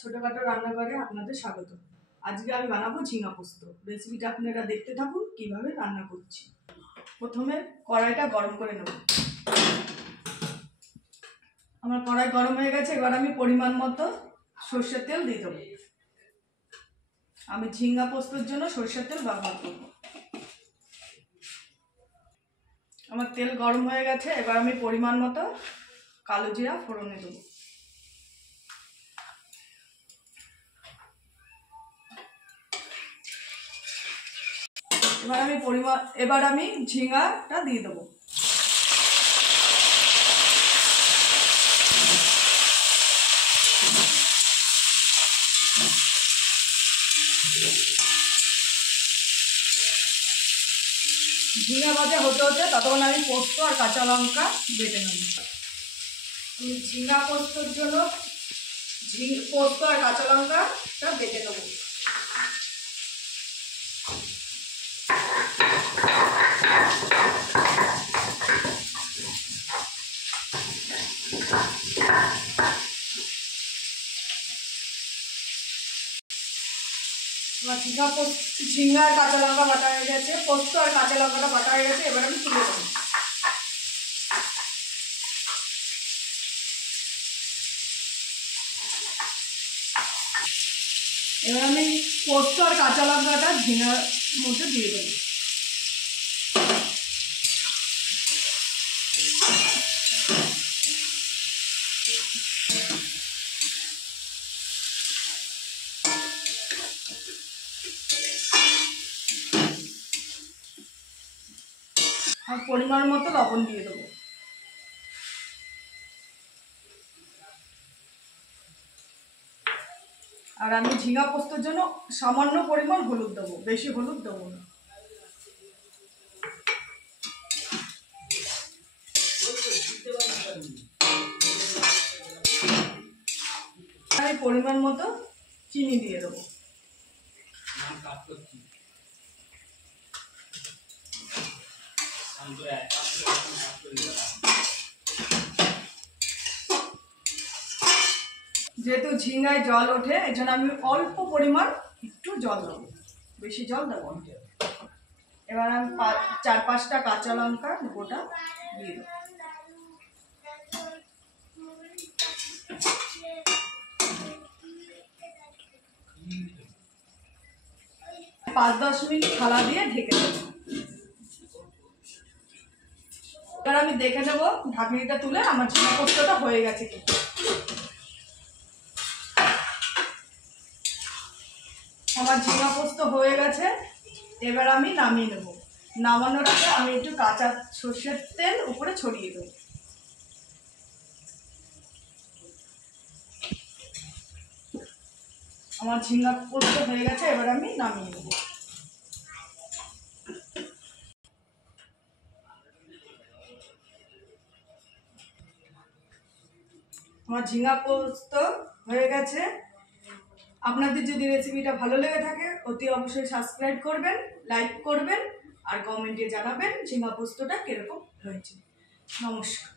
ছোটখাটো রান্নাঘরে আপনাদের স্বাগত। আজকে আমি বানাবো ঝিঙা পোস্ত। রেসিপিটা আপনারা দেখতে থাকুন কিভাবে রান্না করছি। প্রথমে কড়াইটা গরম করে নেব। আমার কড়াই গরম হয়ে গেছে, এবার আমি পরিমাণ মতো সরষের তেল দিয়ে দেবো। আমি ঝিঙা পোস্তর জন্য সরষের তেল ব্যবহার করব। আমার তেল গরম হয়ে গেছে, এবার আমি পরিমাণ মতো কালো জিরা ফোড়নে দেবো। এবার আমি ঝিঙাটা দিয়ে দেবো। ঝিঙা ভাজা হতে হতে ততক্ষণ আমি পোস্ত আর কাঁচা লঙ্কা বেটে নেব। আমি ঝিঙা পোস্তর জন্য পোস্ত আর কাঁচা লঙ্কাটা বেটে নেব। আমার ঝিঙা আর কাঁচা লঙ্কা বাটা হয়ে গেছে, পোস্ত আর কাঁচা লঙ্কাটা বাটা হয়ে গেছে। এবার আমি তুলে দেবো। এবার আমি পোস্ত আর কাঁচা লঙ্কাটা ঝিঙার মধ্যে দিয়ে দেবো। আর পরিমাণ মতো লবণ দিয়ে দেবো। আর আমি ঝিঙা পোস্তর জন্য সামান্য পরিমাণ হলুদ দেবো, বেশি হলুদ দেবো না। আমি পরিমাণ মতো চিনি দিয়ে দেবো। যেহেতু ঝিঙায় জল ওঠে, এই জন্য আমি অল্প পরিমাণ একটু জল দেবো, বেশি জল দেবো না। এবার আমি 4-5টা কাঁচা লঙ্কা গোটা দিয়ে দেবো। 5-10 মিনিট থালা দিয়ে ঢেকে দেবো। এবার আমি দেখে নেবো ঢাকনিটা তুলে আমার ঝিঙা পোস্তটা হয়ে গেছে কি। আমার ঝিঙা পোস্ত হয়ে গেছে, এবার আমি নামিয়ে নেব। নামানোর আগে আমি একটু কাঁচা সর্ষের তেল উপরে ছড়িয়ে দেবো। আমার ঝিঙা পোস্ত হয়ে গেছে, এবার আমি নামিয়ে নেব। আমার ঝিঙা পোস্ত হয়ে গেছে। আপনাদের যদি রেসিপিটা ভালো লেগে থাকে অতি অবশ্যই সাবস্ক্রাইব করবেন, লাইক করবেন আর কমেন্টে জানাবেন ঝিঙা পোস্তটা কিরকম হয়েছে। নমস্কার।